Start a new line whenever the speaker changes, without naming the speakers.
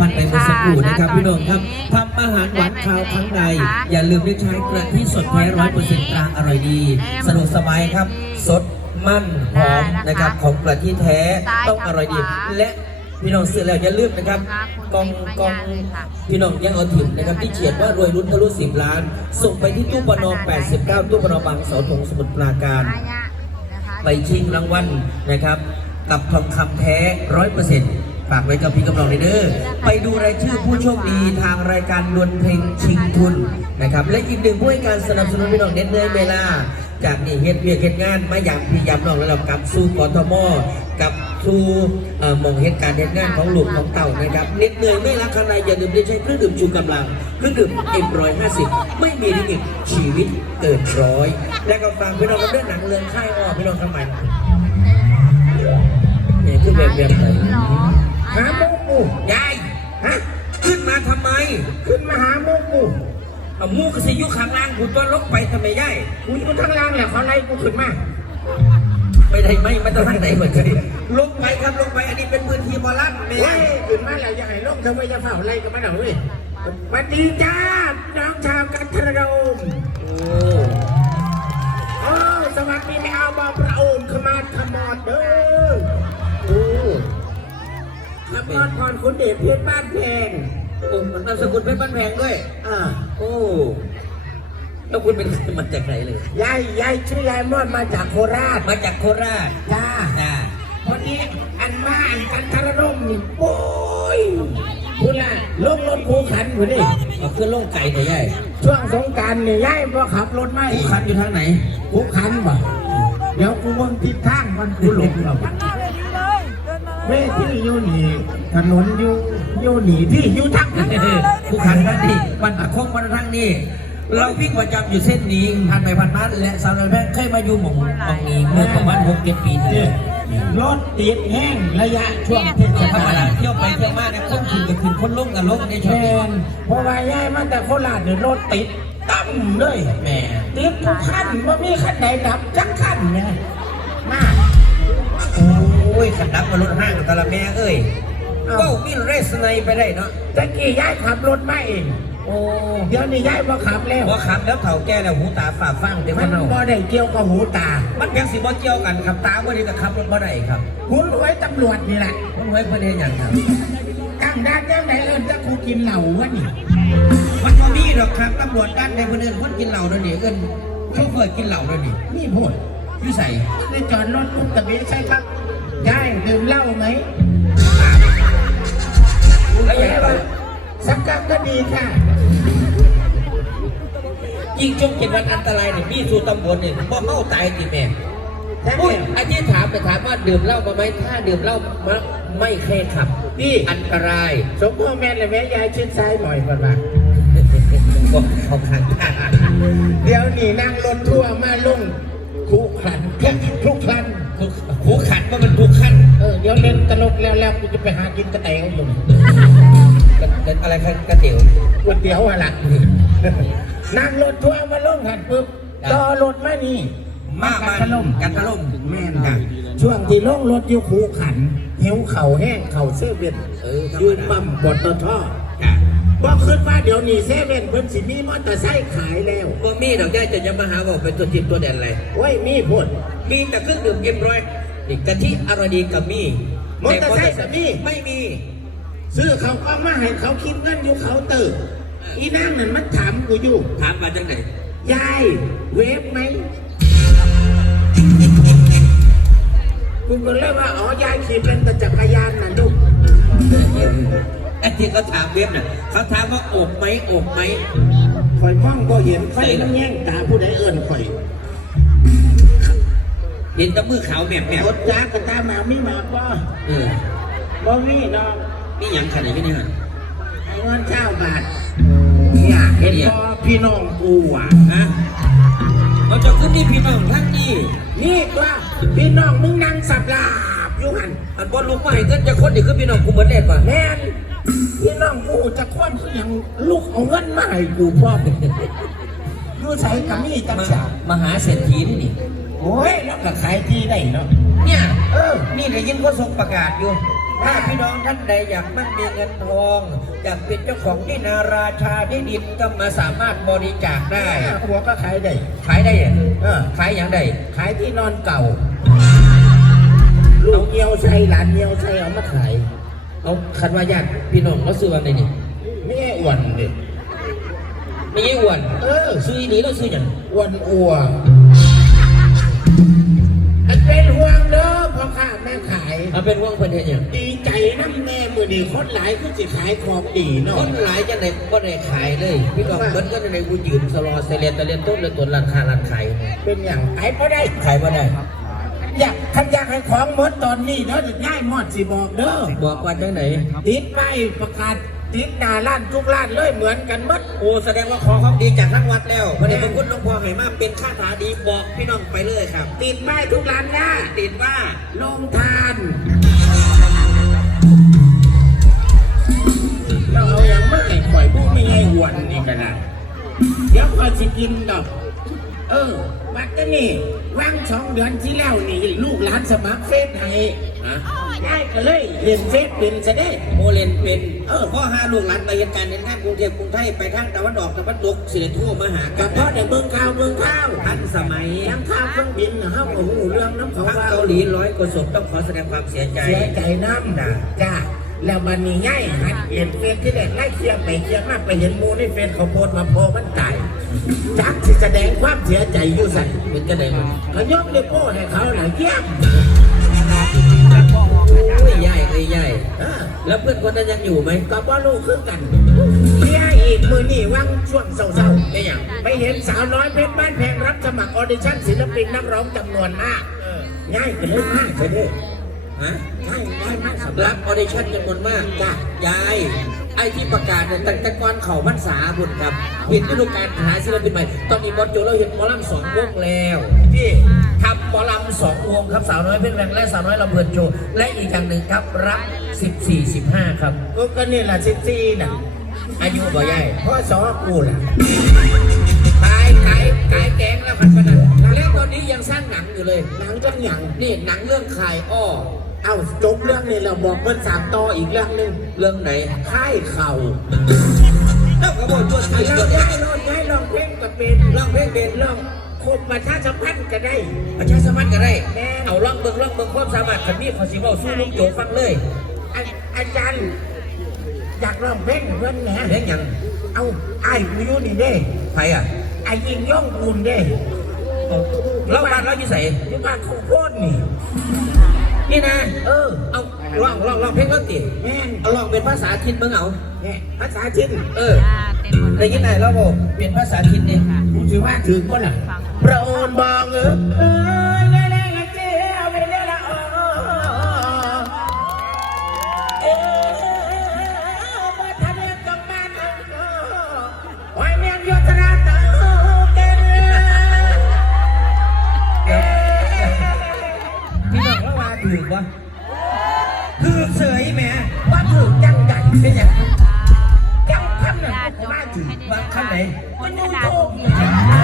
มันไปเมื่อสักครู่นะครับพี่น้องครับทำอาหารหวานคาวครั้งใด อย่าลืมได้ใช้กระทิสดแท้ร้อยเปอร์เซ็นต์ตราอร่อยดี สะดวกสบายครับ สดมั่นหอมนะครับของกระทิแท้ต้องอร่อยดี และพี่น้องซื้อแล้วอย่าลืมนะครับกองกองพี่น้องยังเอาถิ่นนะครับที่เขียนว่ารวยรุ่นทะลุสิบล้าน ส่งไปที่ตู้ปน89 ตู้ปนบางเสาธงสมุทรปราการไปชิงรางวัลนะครับ กับทองคำแท้ร้อยเปอร์เซ็นต์ ฝากไว้กับพี่กำลังเลยเด้อไปดูรายชื่อผู้โชคดีทางรายการดวลเพลงชิงทุนนะครับ และอีกหนึ่งผู้ให้การสนับสนุนพี่น้องเน้นเนยเวลา จากนี่เฮ็ดเวียกเฮ็ดงานมาอย่างพี่ยำน้องแล้วเรากับสู้กทมกับสู้เอ่อหมองเหตุการณ์เหตุงานของหลุมของเต่านะครับเน็ดเหนื่อยไม่รักใครอย่าลืมได้ใช้เครื่องดื่มชูกำลังเครื่องดื่มเอ็มร้อยห้าสิบไม่มีลิมิตชีวิตเกินร้อย และก็ฟังพี่น้องกับเรื่องหนังเรื่องค่ายอ้อพี่น้องทำไมเนี่ยขึ้นแบบแบบไหนหาโมกมูยายฮะขึ้นมาทำไม ขึ้นมาหาโมกมูเอามูก็สิอยุข้างล่างกูตัวลกไปทำไมยายกูอยู่ข้างล่างแหละเขาไล่กูขึ้นมาไม่ได้ไม่ไม่ต้องทางไหนเหมือนกันลงไปครับลงไปอันนี้เป็นพื้นที่บอลลันไม่
เฮ้
ได้
ยขึ้นมาแล้วอย่าให้ลงเธอไม่จะเฝ้าไล่กันมาหน่อยเว้ยสวัสดีจ้าพี่น้องชาวกันทรดม
โอ้
ขมอดพรคุณเดชเพชรบ้านแพง
โอ้มันนามสกุลเพชรบ้านแพงด้วย
อ่า
โอ้แล้วคุณเป็นใครมาจากไหนเลย
ยายยายชื่อยายมอดมาจากโคราช
มาจากโคราช
จ้า
จ้า
วันนี้อันมาอันกันทรดมนี่โอ้ยคุณล่ะลงรถคูขันอยู่นี่
เอาขึ้นลงไก่แต่ยาย
ช่วงสงกรารนี่ยายพอขับรถมา
ผู้
อีก
ขันอยู่ทางไหน
กูขันบ่เดี๋ยวกูวงทิศทางมันกูหลงเรา เวทีอยู่นี่ถนนอยู่อยู่นี่ที่อยู่ทางนั้น
ผู้ขันท่านนี้วันอาคงวันทั้งนี้เราวิ่งประจำอยู่เส้นนี้ผ่านไปผ่านมาและสาวน้อยแพงเคยมาอยู่หม่องหม่องนี้เมื่อประมาณหกเจ็ดปีที่แล้ว
รถติดแห้งระยะช่วงเทศ
ธรรม
กา
ดา
ล
เที่ยวไปเที่ยวมาเนี่ยคนขึ้นก็ขึ้นคนลงก็ลงในช่วง
แม
นี้
นเพราะว่าย้ายมาแต่โคราชเนี่ยรถติดตั้มเลย
แหม่
ติดทุกขั้นว่ามีขั้นไหนดับจักขั้นเนี่ยมา
โอ้ยขันดับมารถห้างตะละแม่เอ้ยก็มีเรสไนไปได้เนาะ
ตะกี้ย้ายขับรถมาเอง
โอ้
เดี๋ยวนี้ย้ายมาขับแล้ว
พอขับแล้วเถ่าแก่แล้วหูตาฝ่าฟังเดี๋ยว
มั
มันนเอา
บ่ได้เกี่ยวกับหูตา
มันเพียงสิบ่เกี่ยวกันครับตาบ่ได้กับขับรถบ่ได้ครับ
คุณไว้ตำรวจนี่แหละ
มันไว้เพื่อเฮ็ดหยังครับ
ตั้งด้านยังไหนเอิญจะกูกินเหล้าวะนี่
มันบ่มีหรอกครับตำรวจด้านในคนอื่นคนกินเหล้านั่นนี่เอิ้นโชเฟอร์กินเหล้านั่นนี่
นี่พูด
อยู่ใส่
ในจอดรถปุ๊บตะเบใช่ครับ ได้ดื่มเหล้าไหม
แล้วอย่างไรบ้าง
สักกัก็ดีค่ะ
ยิ่งช่วงเจ็ดวันอันตรายเนี่ยมีสู่ตำบลเนี่ยบ่เมาตายติแม่
ใช่
อุ้ย
ไหม
อาจารย์ถามไปถามว่าดื่มเหล้ามาไหมถ้าดื่มเหล้ามาไม่เคยขับ
นี่
อันตราย
สมพ่อแม่เลยแม่ยายชิดซ้ายหน่อยก่อนว่า
บอกเขาข้างทาง
เดี๋ยวนี่นั่งรถทัวร์มาลงคุกขัน แล้วแล้วกูจะไปหากินกระเตงอยู่
อะไรครับกระเตี๋ยว
ก๋วยเตี๋ยวอะล่ะนั่งรถทัวร์มาลงหันปุ๊บต่อรถมานี่
มาบ้าน
กันทะล่ม
กันทะล่ม
แม่นค่ะช่วงที่ลงรถอยู่คูขันหิวเข่าแห้งเข่าเซเว่น
เออธรรมดา
ยืนปั๊มปตท
ค่ะ
บอกขึ้นว่าเดี๋ยวนี้เซเว่นเพิ่นสิมีมอเตอร์ไซค์ขายแล้ว
บ่มีดอกย่าจะยังมาหาว่าเป็นตัวจิตตัวเด่นอะไร
โอ้ยมีพูด
มีแต่เครื่องดื่มเอ็มร้อยนี่กะทิอร่อยดีกับมี
มอเตอร์ไซค์ก็มี
ไม่มี
ซื้อเขาก็มาให้เขาคิดเงินอยู่เขาน์เตอร์อีนางนั่นมันถามกูอยู่
ถามมาจังไหน
ยายเวฟไหมกูก็เลยว่าอ๋อยายขี่เป็นแต่จักรยานน่ะลูก
ไอ้ที่เขาถามเว็บน่ะเขาถามว่าอบไหมอบไหม
ข่อยมองก็เห็นไฟมันแย่งตาผู้ใดเอิ้นข่อย
เห็นแตะมือขาวแมบแมบ
รถจ้ากระตามหนาไม่มาบ่
เออ
บ่มีดอก
นี่หยังขนาดนี้เนี่ย
ให้เงินเก้าบาทเนี่ยเห็นบ่พี่น้องกูอะ
ฮะเราจะขึ้นนี่พี่น้องทั้งนี้
นี่ตัวพี่น้องมึงนั่งสับลาบอยู่หัน
อันบอลลูกมาให้เงินจะคนเดียวคือพี่น้องกูเหมือนเล่นป่ะ
แม่นพี่น้องกูจะควนคือหยังลูกเอาเงินมาให้กูพ่ออยู่ใส่กับมีจัง
มา
สาม
มหาเศรษฐีนี่นี่
โอ้ยแล้ว ก็ขายที่ได้เนาะ
เนี่ย
เออ
นี่ได้ยินเขาส่งประกาศอยู่ถ้าพี่น้องท่านใดอยากมั่งมีเงินทองอยากเป็นเจ้าของที่นาราชาที่ดินก็มาสามารถบริจาคได้
หัวก็ขายได้
ขายได้เหรอ
เออ
ขายอย่างใด
ขายที่นอนเก่าลูกเงียวใส่หลานเงียวใส่เอามาขาย
เอาคันว่าญาติพี่น้องเขาซื้อวันไหนนี่
ไม่ใช่อ้วนเด็
ไม่ใช่อ้วน
เออ
ซื้ออีนี้เราซื้ออย่าง
อ้วนอ้วงอัน เป็นห่วงเด้อพ่อค้าแม่ขาย
เอาเป็นว่างเป็นเห็นอย่าง
ดีใจน้ำแม่มือนี่คนหลายคือสิขายของดีเนาะ
คนหลายจะไหนก็ได้ขายเลย พี่น้องเบิ้นก็ได้กูยืนสลอเซเลียนตะเลียนต้นเลยตัวร้านค้าร้านขายเนี่ย
เป็นอย่างขายพอได้
ขายมาได้
อยากคันอยากให้ของหมดตอนนี้เด้อจะง่ายหมดสิบอกเด้อ
บอกว่าจังไหน
ติดป้ายประกาศ ติดนาร้านทุกร้านเลยเหมือนกันหมด
โอ้แสดงว่าของเขาดีจากทั้งวัดแล้วพระเดชพระคุณหลวงพ่อให้มาเป็นข้าถาดีบอกพี่น้องไปเลยครับ
ติดป้ายทุกร้านนะ
ติดว่า
ลงทานเราเอาอย่างไม่ให้ปล่อยผู้ไม่ให้หวนนี่กันนะเดี๋ยวพอสิกินดอก เออวัดนี่ว่างสองเดือนที่แล้วนี่ลูกหลานสมัครเฟซให้
ฮะ
ได้ก็เลยเรียนเฟซเป็นซะได้
โมเลนเป็น เออพ่อหาลูกหลานไปเหตุการณ์ในทางกรุงเทพกรุงไทยไปทางตะวันออกตะวันตกเสียทั่วมาหากั
กับบพ่อเดี๋ยวเมืองข้าวเมืองข้าว
ทันสมัย
ยังข้าวเครื่องบินนะเฮาก็หูเรื่องน้ำเขา
ทาง
ว่า
เกาหลีร้อยกว่าศพต้องขอแสดงความเสียใจ
เสียใจน้ำนะจ้าแล้วมันนี่ง่ายหัดเห็นเฟซที่แรกไล่เคลียร์ไปเคลียร์มาไปเห็นหมูในเฟซเขาโพสต์มาพอมันตายจักที่แสดงความเสียใจอยู่ใส่
เป็นกันไหนมัน
เขายกเลยโป้ให้เขาหน่อยเยี่ยม
โอ้ยใหญ่ เลยใหญ่แล้วเพื่อนคนนั้นยังอยู่ไหม
ก็บ่รู้คือกันเสียอีกมือนี่ว่างช่วงเศร้าๆ
ไม่อย่าง
ไปเห็นสาวน้อยเพชรบ้านแพงรับสมัครออดิชั่นศิลปินนักร้องจำนวนมากง่ายกันเลยมากเลย
ฮะ
ง่ายง่ายมากสำหรับ
ออเดชั่นจำนวนมากจ้ะยาย ไอ้ที่ประกาศเนี่ยตั้งแต่ก่อนเขาพรรษาบุญครับปิดฤดูกาลหาศิลปินใหม่ ตอนนี้บอสโจเราเห็นหมอลำสองวงแล้วที่ทำหมอลำสองวงครับสาวน้อยเพ่งแรงและสาวน้อยลำเพลินโชว์และอีกอย่างหนึ่งครับรับ14 15 ครับ
ก็ก็นี่แหละซิซี่น่ะ
อายุบ่ใหญ่
พ่อสอกูล่ะ
ขายขายขายแกงแล้วพันพนันแล้วตอนนี้ยังสร้างหนังอยู่เลย
หนังจังหยัง
นี่หนังเรื่องขายอ้อ
เอาจบเรื่องนี้เราบอกเพิ่นสามต่ออีกเรื่องหนึง
เรื่องไหน
ค่ายเข่า
แล้วก็บอกตัว
เรา
ที่ตัว
ย้ายเราย้ายลองเพลงก็เป็น
ร้องเพลงเป็น
ลองโคมประชาสัมพันธ์ก็ได้
ประชาสัมพันธ์กันได้
แม่
เอาล่องเบิ่งล่องเบิ่งความสามารถคันนี้ขอสิเว้าสู้ลุงโจฟังเลย
อาอาจารย์อยากร้องเพลงเพื่อนแหม
เพลงหยัง
เอาไอ้กูอยู่นี่เด้
ไผอะ
ไอ้ยิงย่องกูนเด้
เล่าบ้านเราอยู่ไส
อยู่บ้านเขาโคตรนี่
นี่นะ
เออ
เอาร้องร้องร้องเพลงเขาติ
แม่น
เอาร้องเป็นภาษาถิ่นเบิ่งเอา
เนี่ยภาษาจีน
เออได้ยินไหนเราบอกเป็นภาษาถิ่นนี่
กูถือว่าถือก็ล่ะพระองค์บอกเออเออเล่เล่ละเจ้าเล่เล่ละอ๋อเออบ่ทันได้กลับบ้านเออโอ้ยเมียนยศราตาเกเรเออ
พี่น้อง เราว่าถูกปะคือเสยแหม
ว่าถือจังใหญ่
เป็นหยัง
จังทำน่ะกูว่าถือ
ว่าขั้นไหน
มันดูโทษ